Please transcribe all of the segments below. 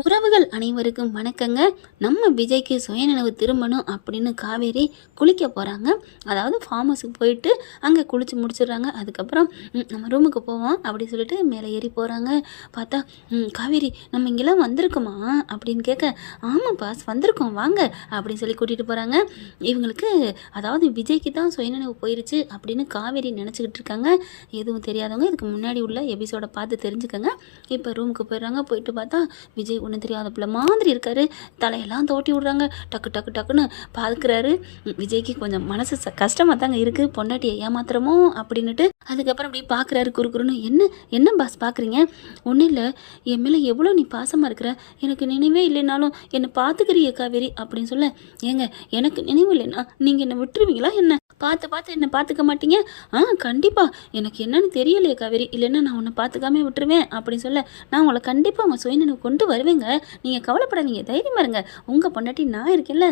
உறவுகள் அனைவருக்கும் வணக்கங்க. நம்ம விஜய்க்கு சுயநினைவு திரும்பணும் அப்படின்னு காவேரி குளிக்க போகிறாங்க. அதாவது ஃபார்ம் ஹவுஸுக்கு போயிட்டு அங்கே குளித்து முடிச்சிடுறாங்க. அதுக்கப்புறம் நம்ம ரூமுக்கு போவோம் அப்படி சொல்லிட்டு மேலே ஏறி போகிறாங்க. பார்த்தா காவேரி நம்ம இங்கெல்லாம் வந்திருக்கோமா அப்படின்னு கேட்க, ஆமாம் பாஸ் வந்திருக்கோம் வாங்க அப்படின்னு சொல்லி கூட்டிகிட்டு போகிறாங்க. இவங்களுக்கு அதாவது விஜய்க்கு தான் சுயநினைவு போயிடுச்சு அப்படின்னு காவேரி நினச்சிக்கிட்டு இருக்காங்க. எதுவும் தெரியாதவங்க இதுக்கு முன்னாடி உள்ள எபிசோடை பார்த்து தெரிஞ்சுக்கோங்க. இப்போ ரூமுக்கு போயிடுறாங்க. போயிட்டு பார்த்தா விஜய் ஒன்றும் தெரியாத பிள்ளை மாதிரி இருக்காரு. தலையெல்லாம் தோட்டி விடுறாங்க. டக்கு டக்கு டக்குன்னு பார்க்குறாரு. விஜய்க்கு கொஞ்சம் மனசு கஷ்டமாக தாங்க இருக்குது, பொண்டாட்டியை ஏமாத்திரமோ அப்படின்னுட்டு. அதுக்கப்புறம் அப்படி பார்க்குறாரு குறுக்குறுன்னு. என்ன பாஸ் பார்க்குறீங்க? ஒன்றும் இல்லை, என் மேலே எவ்வளோ நீ பாசமாக இருக்கிற, எனக்கு நினைவே இல்லைனாலும் என்னை பார்த்துக்கிறிய காவேரி அப்படின்னு சொல்ல, ஏங்க எனக்கு நினைவு இல்லைன்னா நீங்கள் என்னை விட்டுருவீங்களா என்ன? பார்த்து என்னை பார்த்துக்க மாட்டீங்க? கண்டிப்பாக எனக்கு என்னன்னு தெரியலையே காவேரி, இல்லைன்னா நான் உன்னை பார்த்துக்காம விட்டுருவேன் அப்படின்னு சொல்ல, நான் உங்களை கண்டிப்பாக உங்கள் சுயநினைவு கொண்டு வருவேங்க, நீங்கள் கவலைப்படாதீங்க, தைரியமாக இருங்க, உங்கள் பொண்டாட்டி நான் இருக்கேன்ல,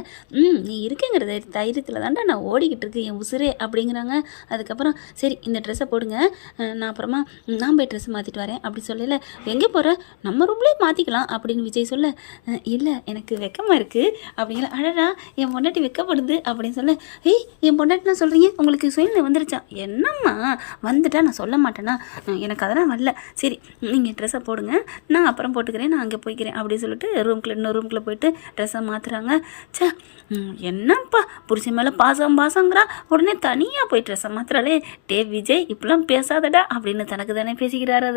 நீ இருக்கேங்கிற தைரியத்தில் தாண்டா நான் ஓடிக்கிட்டு இருக்கு என் உசுரே அப்படிங்கிறாங்க. அதுக்கப்புறம் சரி இந்த ட்ரெஸ்ஸை போடுங்க, நான் அப்புறமா நான் போய் ட்ரெஸ்ஸை மாற்றிட்டு வரேன் அப்படி சொல்லல. எங்கே போகிற? நம்ம ரூம்லேயே மாற்றிக்கலாம் அப்படின்னு விஜய் சொல்ல, இல்லை எனக்கு வெக்கமாக இருக்குது அப்படிங்கிற. அழகா என் பொண்டாட்டி வெக்கப்படுது அப்படின்னு சொல்ல, என் பொண்டாட்டி சொல்கிறீங்க உங்களுக்கு சுயநிலை வந்துருச்சா? என்னம்மா வந்துட்டா நான் சொல்ல மாட்டேன்னா, எனக்கு அதெல்லாம் வரல, சரி நீங்கள் ட்ரெஸ்ஸை போடுங்க, நான் அப்புறம் போட்டுக்கிறேன், நான் அங்கே போய்க்கிறேன் அப்படின்னு சொல்லிட்டு இன்னொரு ரூம்குள்ளே போயிட்டு ட்ரெஸ்ஸை மாற்றுறாங்க. சே என்னப்பா புருஷன் மேலே பாசங்கிறா, உடனே தனியாக போய் ட்ரெஸ்ஸை மாற்றுறாளே, டே விஜய் இப்பெல்லாம் பேசாதடா அப்படின்னு தனக்கு தானே பேசிக்கிறாரு.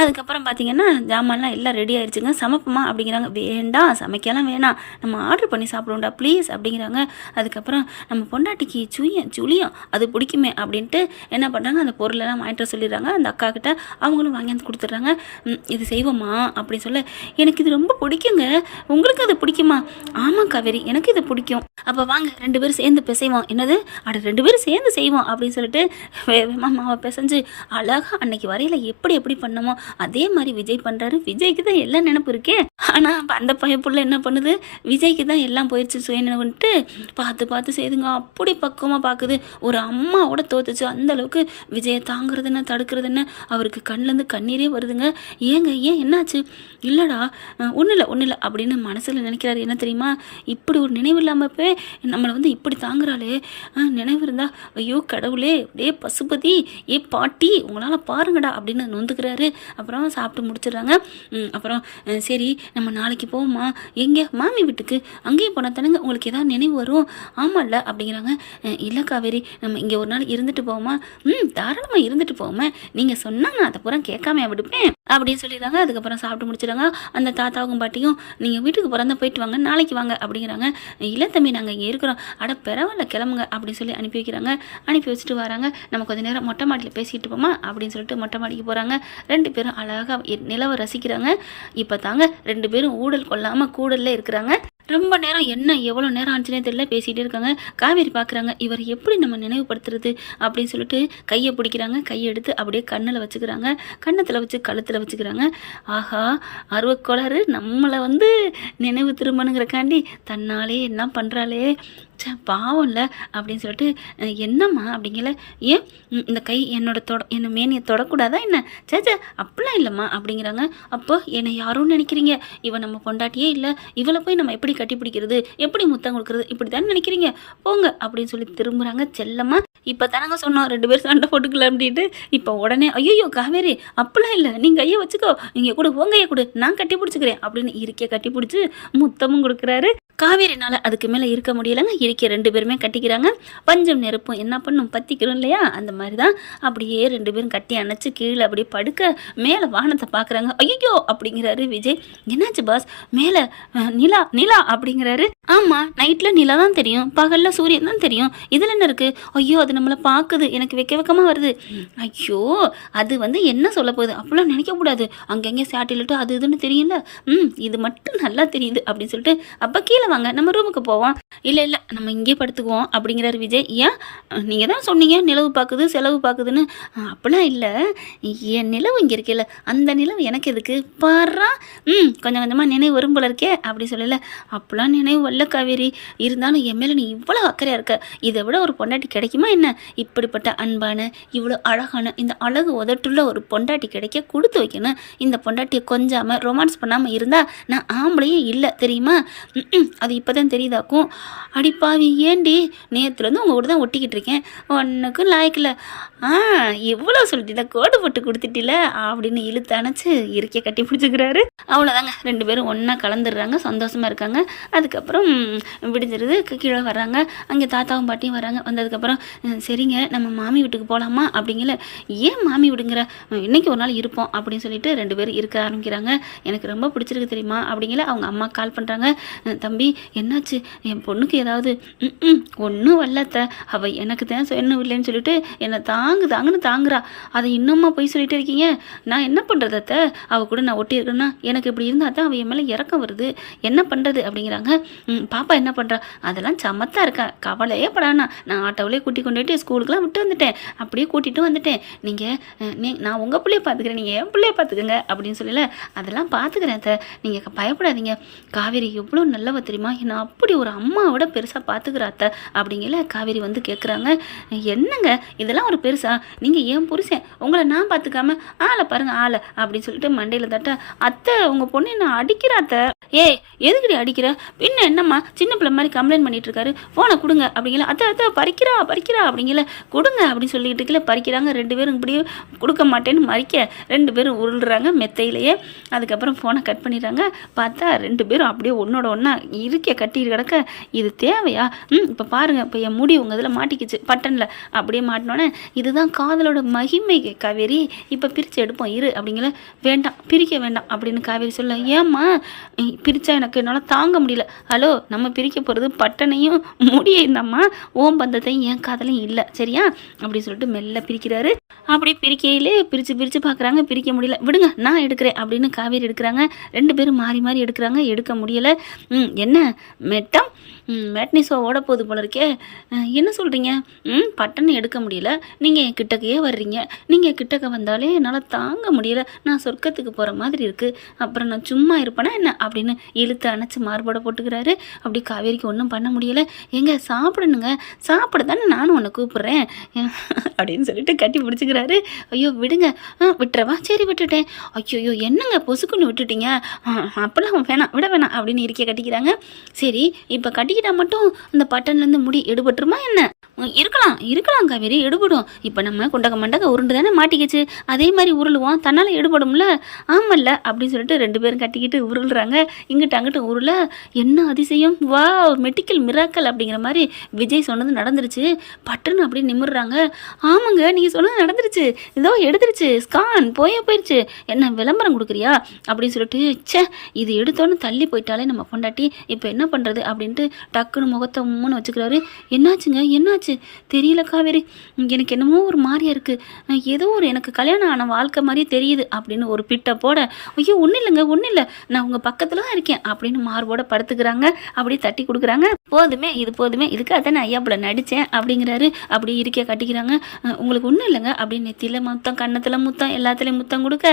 அதுக்கப்புறம் பார்த்தீங்கன்னா ஜாமான்லாம் எல்லாம் ரெடி ஆயிடுச்சுங்க, சமைப்போமா அப்படிங்கிறாங்க. வேண்டாம் சமைக்கலாம் வேணாம், நம்ம ஆர்டர் பண்ணி சாப்பிடுவோம்டா ப்ளீஸ் அப்படிங்கிறாங்க. அதுக்கப்புறம் நம்ம பொண்டாட்டிக்கு சுழியம் அது பிடிக்குமே அப்படின்ட்டு என்ன பண்ணுறாங்க, அந்த பொருளெல்லாம் வாங்கிட்டு சொல்லிடுறாங்க அந்த அக்கா கிட்ட. அவங்களும் வாங்கி வந்து கொடுத்துட்றாங்க. இது செய்வோமா அப்படின்னு சொல்ல, எனக்கு இது ரொம்ப பிடிக்குங்க, உங்களுக்கு அது பிடிக்குமா? ஆமாம் காவேரி எனக்கு இது பிடிக்கும். அப்போ வாங்க 2 பேரும் சேர்ந்து பிசைவோம். என்னது? 2 பேரும் சேர்ந்து செய்வோம் அப்படின்னு சொல்லிட்டு மாவை பிசைஞ்சு அழகாக அன்னைக்கு வரையில் எப்படி பண்ணமோ அதே மாதிரி விஜய் பண்ணுறாரு. விஜய்க்கு தான் எல்லாம் நினைப்பு இருக்கே, ஆனால் அந்த பையப்புள்ள என்ன பண்ணுது, விஜய்க்கு தான் எல்லாம் போயிடுச்சு சுயநினைவுன்ட்டு பார்த்து செய்துங்க. அப்படி பக்குவமாக பார்க்குது. ஒரு அம்மாவோட தோத்துச்சு அந்த அளவுக்கு. விஜயை தாங்குறதுன்னு தடுக்கிறதுன்னு அவருக்கு கண்ணிலேருந்து கண்ணீரே வருதுங்க. ஏன் என்னாச்சு? இல்லைடா ஒன்றும் இல்லை அப்படின்னு மனசில் நினைக்கிறாரு. என்ன தெரியுமா, இப்படி ஒரு நினைவு இல்லாமப்பே நம்மளை வந்து இப்படி தாங்குறாளே, நினைவு இருந்தா ஐயோ கடவுளே, டே பசுபதி, ஏ பாட்டி உங்களால் பாருங்கடா அப்படின்னு நொந்துக்கிறாரு. அப்புறம் சாப்பிட்டு முடிச்சிடுறாங்க. அப்புறம் சரி நம்ம நாளைக்கு போவோமா, எங்கே மாமி வீட்டுக்கு, அங்கேயும் போனால் தானேங்க உங்களுக்கு ஏதாவது நினைவு வரும். ஆமாம்ல அப்படிங்கிறாங்க. இல்லை காவேரி நம்ம இங்கே ஒரு நாள் இருந்துட்டு போவோமா? தாராளமாக இருந்துட்டு போவோமே, நீங்கள் சொன்னால் நான் அதை பூரா கேட்காம விடுப்பேன் அப்படின்னு சொல்லிடுறாங்க. அதுக்கப்புறம் சாப்பிட்டு முடிச்சிடுறாங்க. அந்த தாத்தாவும் பாட்டியும் நீங்கள் வீட்டுக்கு போகிறதா போயிட்டு வாங்க, நாளைக்கு வாங்க அப்படிங்கிறாங்க. இல்லை தம்பி நாங்கள் இங்கே இருக்கிறோம். பரவாயில்ல கிளம்புங்க அப்படின்னு சொல்லி அனுப்பி வைக்கிறாங்க. அனுப்பி வச்சுட்டு வராங்க. நம்ம கொஞ்சம் நேரம் மொட்டை மாடியில் பேசிக்கிட்டு போமா அப்படின்னு சொல்லிட்டு மொட்டை மாடிக்கு போகிறாங்க. 2 பேரும் அழகாக நிலவை ரசிக்கிறாங்க. இப்போ தாங்க 2 பேரும் ஊடல் கொள்ளாமல் கூடல்ல இருக்கிறாங்க. ரொம்ப நேரம் என்ன எவ்வளோ நேரம் ஆச்சுனே தெரியல பேசிகிட்டே இருக்காங்க. காவேரி பார்க்குறாங்க, இவர் எப்படி நம்ம நினைவுபடுத்துறது அப்படின்னு சொல்லிட்டு கையை பிடிக்கிறாங்க. கையை எடுத்து அப்படியே கண்ணில் வச்சுக்கிறாங்க, கன்னத்தில் வச்சு கழுத்தில் வச்சுக்கிறாங்க. ஆஹா அருவக்கோளாறு நம்மளை வந்து நினைவு திரும்பணுங்கிறக்காண்டி தன்னாலே என்ன பண்ணுறாளே, பாவம் இல்லை அப்படின்னு சொல்லிட்டு, என்னம்மா அப்படிங்கல, ஏன் இந்த கை என்னை மேனியை தொடக்கூடாதா என்ன? சேச்சே அப்படிலாம் இல்லைம்மா அப்படிங்கிறாங்க. அப்போ என்னை யாரும் நினைக்கிறீங்க, இவன் நம்ம பொண்டாட்டியே இல்லை, இவளை போய் நம்ம எப்படி கட்டி பிடிக்கிறது, எப்படி முத்தம் கொடுக்குறது, இப்படி தானே நினைக்கிறீங்க, போங்க அப்படின்னு சொல்லி திரும்புகிறாங்க. செல்லம்மா இப்போ தானங்க சொன்னோம் 2 பேர் சண்டை போட்டுக்கல அப்படின்ட்டு. இப்போ உடனே ஐயோ காவேரி அப்படிலாம் இல்லை, நீங்கள் கையை வச்சுக்கோ, நீங்கள் கூட உங்க கையை கொடு, நான் கட்டி பிடிச்சிக்கிறேன் அப்படின்னு இருக்கையை கட்டி பிடிச்சி முத்தமும் கொடுக்குறாரு. காவேரினால அதுக்கு மேலே இருக்க முடியலைங்க. இருக்க 2 பேருமே கட்டிக்கிறாங்க. பஞ்சம் நெருப்பும் என்ன பண்ணும் பற்றிக்கிறோம் இல்லையா, அந்த மாதிரி தான். அப்படியே 2 பேரும் கட்டி அணைச்சி கீழே அப்படியே படுக்க மேலே வானத்தை பார்க்குறாங்க. ஐயோ அப்படிங்கிறாரு விஜய். என்னாச்சு பாஸ்? மேலே நிலா அப்படிங்கிறாரு. ஆமாம் நைட்டில் நிலா தான் தெரியும், பகலில் சூரியன் தான் தெரியும், இதில் என்ன இருக்குது? ஐயோ அது நம்மளை பார்க்குது, எனக்கு வெக்கமாக வருது. ஐயோ அது வந்து என்ன சொல்ல போகுது, அப்படிலாம் நினைக்கக்கூடாது, அங்கங்கே சேட்டிலைட்டு அது இதுன்னு தெரியல, இது மட்டும் நல்லா தெரியுது அப்படின்னு சொல்லிட்டு, அப்போ கீழே வாங்க நம்ம ரூமுக்கு போவோம். இல்லை நம்ம இங்கே படுத்துக்குவோம் அப்படிங்கிறாரு விஜய். ஏன் நீங்கள் தான் சொன்னீங்க நிலவு பார்க்குது செலவு பார்க்குதுன்னு. அப்படிலாம் இல்லை, என் நிலவு இங்கே இருக்கல, அந்த நிலவு எனக்கு எதுக்கு பாடுறா, கொஞ்சம் கொஞ்சமாக நினைவு வரும் போல இருக்கே அப்படி சொல்லலை. அப்படிலாம் நினைவு வரல காவேரி. இருந்தாலும் என் மேலே நீ இவ்வளோ அக்கறையாக இருக்க. இதை விட ஒரு பொண்டாட்டி கிடைக்குமா என்ன? இப்படிப்பட்ட அன்பான, இவ்வளோ அழகான, இந்த அழகு உதட்டுள்ள ஒரு பொண்டாட்டி கிடைக்க கொடுத்து வைக்கணும். இந்த பொண்டாட்டியை கொஞ்சாமல் ரொமான்ஸ் பண்ணாமல் இருந்தால் நான் ஆம்பளையே இல்லை தெரியுமா? அது இப்போ தான் தெரியுதாக்கும். அடிப்பாவி ஏண்டி, நேற்றுலேருந்து உங்கள் கூட தான் ஒட்டிக்கிட்டு இருக்கேன், ஒன்றுக்கும் லாய்க்கில்ல. எவ்வளோ சொல்லிட்டு கோடு போட்டு கொடுத்துட்டில அப்படின்னு இழுத்து அணைச்சி இருக்கையை கட்டி பிடிச்சிக்கிறாரு. அவ்வளோதாங்க, 2 பேரும் ஒன்றா கலந்துடுறாங்க, சந்தோஷமாக இருக்காங்க. அதுக்கப்புறம் விடிஞ்சிருது, கீழே வர்றாங்க. அங்கே தாத்தாவும் பாட்டியும் வராங்க. வந்ததுக்கப்புறம் சரிங்க நம்ம மாமி வீட்டுக்கு போகலாமா அப்படிங்கல. ஏன் மாமி விடுங்கிற, இன்றைக்கி ஒரு நாள் இருப்போம் அப்படின்னு சொல்லிட்டு 2 பேரும் இருக்க ஆரம்பிக்கிறாங்க. எனக்கு ரொம்ப பிடிச்சிருக்கு தெரியுமா அப்படிங்கல. அவங்க அம்மா கால் பண்ணுறாங்க. தம்பி என்னாச்சு, என் பொண்ணுக்கு ஏதாவது? ஒன்றும் வரலத்த, அவள் எனக்கு தான் சொன்னும் இல்லைன்னு சொல்லிட்டு என்னை தாங்குன்னு தாங்குறா. அதை இன்னும்மா போய் சொல்லிட்டு இருக்கீங்க? நான் என்ன பண்ணுறதத்த, அவள் கூட நான் ஒட்டி இருக்கேன்னா எனக்கு இப்படி இருந்தால் தான் அவள் என் மேலே இறக்கம் வருது, என்ன பண்ணுறது அப்படிங்கிறாங்க. பாப்பா என்ன பண்ணுறா? அதெல்லாம் சமத்தாக இருக்கா, கவலையே படானா. நான் ஆட்டோவிலே கூட்டி கொண்டுட்டு ஸ்கூலுக்குலாம் விட்டு வந்துட்டேன், அப்படியே கூட்டிகிட்டு வந்துட்டேன். நான் உங்கள் பிள்ளைய பார்த்துக்கிறேன், நீங்கள் என் பிள்ளைய பார்த்துக்கங்க அப்படின்னு சொல்லல. அதெல்லாம் பார்த்துக்கிறேன் அத்தை, நீங்கள் பயப்படாதீங்க. காவேரி எவ்வளோ நல்லவ தெரியுமா, என்னை அப்படி ஒரு அம்மாவோட பெருசாக பார்த்துக்கிறா அத்தை அப்படிங்கல. காவேரி வந்து கேட்குறாங்க, என்னங்க இதெல்லாம் ஒரு பெருசா? நீங்கள் ஏன் புருஷன், உங்களை நான் பார்த்துக்காம ஆளை பாருங்க ஆளை அப்படின்னு சொல்லிட்டு மண்டையில் தட்ட. அத்தை உங்கள் பொண்ணு என்ன அடிக்கிறா அத்தை. ஏய் எதுக்கடி அடிக்கிற? பின்ன என்னம்மா சின்ன பிள்ளை மாதிரி கம்ப்ளைண்ட் பண்ணிட்டு இருக்காரு, ஃபோனை கொடுங்க அப்படிங்கல. அத்தை பறிக்கிறா அப்படிங்கல, கொடுங்க அப்படின்னு சொல்லிட்டு இருக்கல. பறிக்கிறாங்க. 2 பேரும் இப்படியே கொடுக்க மாட்டேன்னு மறிக்க 2 பேரும் உருள்றாங்க மெத்தையிலேயே. அதுக்கப்புறம் ஃபோனை கட் பண்ணிடுறாங்க. பார்த்தா 2 பேரும் அப்படியே ஒன்னோட ஒன்றா இருக்க கட்டிட்டு கிடக்க. இது தேவையா? இப்போ பாருங்கள், இப்போ என் முடி உங்கள் இதில் மாட்டிக்கிச்சு பட்டனில், அப்படியே மாட்டினோன்னே இதுதான் காதலோட மகிமை காவேரி, இப்போ பிரித்து எடுப்போம் இரு அப்படிங்கல. வேண்டாம் பிரிக்க வேண்டாம் அப்படின்னு காவேரி சொல்ல. ஏம்மா பிரித்தா எனக்கு என்னால் தாங்க முடியல. ஹலோ, நம்ம பிரிக்க போகிறது பட்டனையும் முடியும் தாம்மா, ஓம் பந்தத்தையும் என் காதலையும் இல்லை சரியா அப்படி சொல்லிட்டு மெல்ல பிரிக்கிறாரு. அப்படி பிரிக்கையிலே பிரித்து பார்க்குறாங்க, பிரிக்க முடியல. விடுங்க நான் எடுக்கிறேன் அப்படின்னு காவேரி எடுக்கிறாங்க. 2 பேரும் மாறி மாறி எடுக்கிறாங்க, எடுக்க முடியலை. என்ன மெட்டம் மேட்னி ஷோ ஓட போகுது போல இருக்கே, என்ன சொல்கிறீங்க? பட்டனை எடுக்க முடியல, நீங்கள் என் கிட்டக்கையே வர்றீங்க, நீங்கள் கிட்டக்க வந்தாலே என்னால் தாங்க முடியல, நான் சொர்க்கத்துக்கு போகிற மாதிரி இருக்குது, அப்புறம் நான் சும்மா இருப்பேனா என்ன அப்படின்னு இழுத்து அணைச்சி மார்போட போட்டுக்கிறாரு. அப்படி காவேரிக்கு ஒன்றும் பண்ண முடியலை. எங்க சாப்பிடணுங்க, சாப்பிட தானே நானும் உன்னை கூப்பிட்றேன் அப்படின்னு சொல்லிட்டு கட்டி பிடிச்சிக்கிறாரு. ஐயோ விடுங்க. விட்டுறவா? சரி விட்டுட்டேன். ஐயோ என்னங்க பொசுக்குன்னு விட்டுட்டீங்க, அப்பெல்லாம் வேணாம் விட வேணாம் அப்படின்னு இருக்க கட்டிக்கிறாங்க. சரி இப்போ கட்டிக்கிட்டா மட்டும் அந்த பட்டன்லேருந்து முடி எடுபட்டுருமா என்ன? இருக்கலாம் காவேரி, எடுபடும். இப்போ நம்ம குண்டக மண்டக உருண்டு தானே மாட்டிக்கிச்சு, அதே மாதிரி உருளுவோம், தன்னால் எடுபடும்ல. ஆமல்ல அப்படின்னு சொல்லிட்டு 2 பேரும் கட்டிக்கிட்டு உருள்றாங்க. இங்கிட்ட அங்கிட்ட உருள. என்ன அதிசயம், வா மெடிக்கல் மிராக்கல் அப்படிங்கிற மாதிரி விஜய் சொன்னது நடந்துருச்சு. பட்டுன்னு அப்படியே நிமிடுறாங்க. ஆமாங்க நீங்கள் சொன்னது நடந்துருச்சு, இதோ எடுத்துருச்சு, ஸ்கான் போயிடுச்சு, என்ன விளம்பரம் கொடுக்குறியா அப்படின்னு சொல்லிட்டு. ச்சே, இது எடுத்தோன்னு தள்ளி போயிட்டாலே நம்ம பொண்டாட்டி, இப்போ என்ன பண்ணுறது அப்படின்ட்டு டக்குன்னு முகத்தை மூணு வச்சுக்கிறாரு. என்னாச்சுங்க என்னாச்சு தெரியல காவேரி, எனக்கு என்னமோ ஒரு மாதிரியா இருக்குது, ஏதோ ஒரு எனக்கு கல்யாணம் ஆன வாழ்க்கை மாதிரியே தெரியுது அப்படின்னு ஒரு பிட்டை போட. ஐயோ ஒன்றும் இல்லை, நான் உங்கள் பக்கத்தில் தான் இருக்கேன் அப்படின்னு மார்போட படுத்துக்கிறாங்க. அப்படியே தட்டி கொடுக்குறாங்க. போதுமே இது போதுமே, இதுக்காக தான் நான் ஐயாப்புல நடித்தேன் அப்படிங்கிறாரு. அப்படி இருக்க கட்டிக்கிறாங்க. உங்களுக்கு ஒன்றும் இல்லைங்க அப்படின்னு நெத்தியில் முத்தம், கன்னத்தில் முத்தம், எல்லாத்துலேயும் முத்தம் கொடுக்க.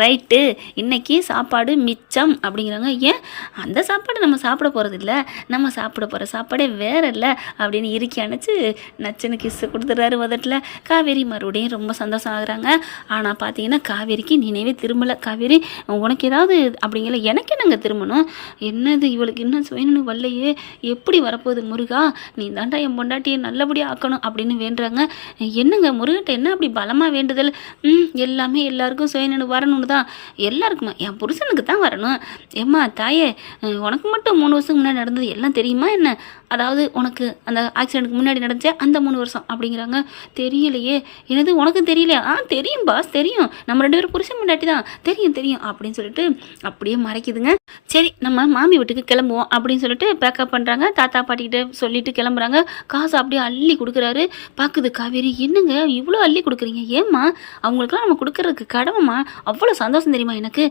ரைட்டு, இன்னைக்கு சாப்பாடு மிச்சம் அப்படிங்கிறாங்க. ஏன் அந்த சாப்பாடு நம்ம சாப்பிட போகிறது இல்லை, நம்ம சாப்பிட போகிற சாப்பாடே வேற இல்லை அப்படின்னு இருக்கி அணைச்சி நச்சுன்னு கிஸ்ஸு கொடுத்துட்றாரு உதட்டில். காவேரி மறுபடியும் ரொம்ப சந்தோஷம் ஆகுறாங்க. ஆனால் பார்த்தீங்கன்னா காவேரிக்கு நினைவே திரும்பலை. காவேரி உனக்கு ஏதாவது அப்படிங்கல. எனக்கு என்னங்க திரும்பணும், என்னது இவளுக்கு இன்னும் சுயனு வரலையே, எப்படி வரப்போகுது முருகா, நீ தாண்டா என் பொண்டாட்டியை நல்லபடியாக ஆக்கணும் அப்படின்னு வேண்டுறாங்க. என்னங்க முருகன்ட்ட என்ன அப்படி பலமாக வேண்டுதல்? எல்லாமே எல்லாருக்கும் சுயனு வரணும்னு தான், எல்லாருக்குமா, என் புருஷனுக்கு தான் வரணும். ஏம்மா தாயே, உனக்கு மட்டும் 3 வருஷத்துக்கு முன்னாடி நடந்தது எல்லாம் தெரியுமா என்ன? அதாவது உனக்கு அந்த ஆக்சிடென்ட்டுக்கு முன்னாடி நடந்துச்சே அந்த 3 வருஷம் அப்படிங்கிறாங்க. தெரியலையே. என்னது உனக்கு தெரியலையா? தெரியும் பாஸ், தெரியும், நம்ம 2 பேரும் புருஷன் முன்னாடி தான், தெரியும் அப்படின்னு சொல்லிட்டு அப்படியே மறைக்குதுங்க. சரி நம்ம மாமி வீட்டுக்கு கிளம்புவோம் அப்படின்னு சொல்லிட்டு பேக்கப் பண்ணுறாங்க. தாத்தா பாட்டிக்கிட்ட சொல்லிட்டு கிளம்புறாங்க. காசு அப்படியே அள்ளி கொடுக்குறாரு. பார்க்குது காவேரி, என்னங்க இவ்வளோ அள்ளி கொடுக்குறீங்க? ஏம்மா அவங்களுக்குலாம் நம்ம கொடுக்குறதுக்கு கடமைம்மா. அவ்வளோ சந்தோஷம் தெரியுமா எனக்கு.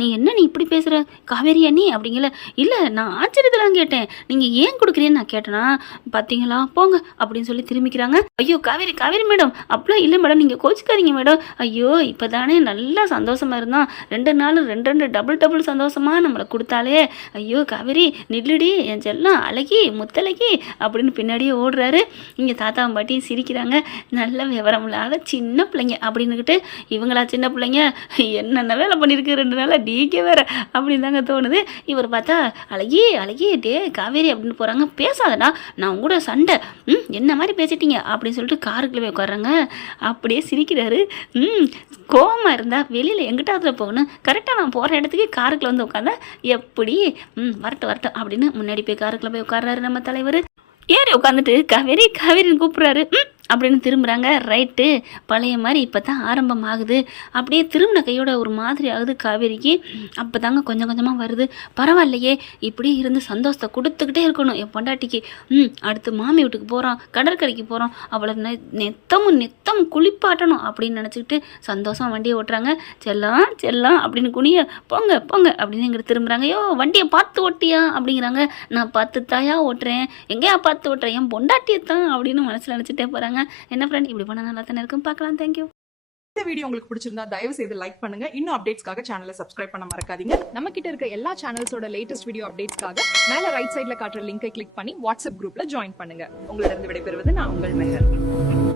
நீ என்ன நீ இப்படி பேசுகிற காவேரி அண்ணி அப்படிங்கல. இல்லை நான் ஆச்சரியத்தில் கேட்டேன், நீங்கள் ஏன் கொடுக்குறீன்னு நான் கேட்டேனா, பார்த்தீங்களா போங்க அப்படின்னு சொல்லி திரும்பிக்கிறாங்க. ஐயோ காவேரி காவேரி மேடம் அப்படிலாம் இல்லை மேடம், நீங்கள் கோச்சிக்காதீங்க மேடம். ஐயோ இப்போ தானே நல்லா சந்தோஷமாக இருந்தான், 2 நாள் 2 டபுள் சந்தோஷமாக நம்மளை கொடுத்தாலே. ஐயோ காவேரி நில்லுடி என் செல்லம் அழகி முத்தழகி அப்படின்னு பின்னாடியே ஓடுறாரு. இங்கே தாத்தாவும் பாட்டியும் சிரிக்கிறாங்க. நல்ல விவரம் இல்லாத சின்ன பிள்ளைங்க அப்படின்னுக்கிட்டு, இவங்களா சின்ன பிள்ளைங்க, என்னென்ன வேலை பண்ணியிருக்கு 2 நாளாக டிகே வேற அப்படின்னு தாங்க தோணுது. இவர் பார்த்தா அழகி அழகி டே காவேரி அப்படின்னு போகிறாங்க. பேசாதடா நான் கூட சண்டை, என்ன மாதிரி பேசிட்டீங்க அப்படின்னு சொல்லிட்டு காருக்குள்ளே போய் உட்காடுறாங்க. அப்படியே சிரிக்கிறாரு. கோவமாக இருந்தால் வெளியில் எங்கிட்டாவது போகணும், கரெக்டாக நான் போகிற இடத்துக்கு காருக்குள்ளே வந்து உட்காந்தா எப்படி வரட்டும் அப்படின்னு முன்னாடி போய் காருக்குள்ளே போய் உட்கார்றாரு நம்ம தலைவர். ஏறி உட்காந்துட்டு காவேரி காவேரின்னு கூப்பிட்றாரு. அப்படின்னு திரும்புகிறாங்க. ரைட்டு பழைய மாதிரி இப்போ தான் ஆரம்பம் ஆகுது. அப்படியே திரும்பின கையோட ஒரு மாதிரி ஆகுது காவேரிக்கு. அப்போ தாங்க கொஞ்சம் கொஞ்சமாக வருது. பரவாயில்லையே இப்படியே இருந்து சந்தோஷத்தை கொடுத்துக்கிட்டே இருக்கணும் என் பொண்டாட்டிக்கு. அடுத்து மாமி வீட்டுக்கு போகிறோம், கடற்கரைக்கு போகிறோம், அவளை நெத்தமும் குளிப்பாட்டணும் அப்படின்னு நினச்சிக்கிட்டு சந்தோஷமாக வண்டியை ஓட்டுறாங்க. செல்லாம் அப்படின்னு குனிய போங்க அப்படின்னு இங்கிட்டு திரும்புகிறாங்க. ஐயோ வண்டியை பார்த்து ஓட்டியா அப்படிங்கிறாங்க. நான் பார்த்து தாயா ஓட்டுறேன், எங்கேயா பார்த்து ஓட்டுறேன், என் பொண்டாட்டியை தான் அப்படின்னு மனசில் நினச்சிட்டே போகிறாங்க. என்ன ஃப்ரெண்ட் இப்படி பண்ண நல்லா தானே இருக்கும். பார்க்கலாம். தேங்க்யூ. இந்த வீடியோ உங்களுக்கு பிடிச்சிருந்தா தயவு செய்து லைக் பண்ணுங்க. இன்னும் அப்டேட்ஸ்க்காக சேனலை சப்ஸ்கிரைப் பண்ண மறக்காதீங்க. நம்ம கிட்ட இருக்க எல்லா சேனல்ஸோட லேட்டஸ்ட் வீடியோ அப்டேட்ஸ்க்காக மேல ரைட் சைடுல காட்டுற லிங்கை கிளிக் பண்ணி வாட்ஸ்அப் குரூப்ல ஜாயின் பண்ணுங்க. உங்களிடம் விடைபெறுவது நான் உங்கள் மெஹர்.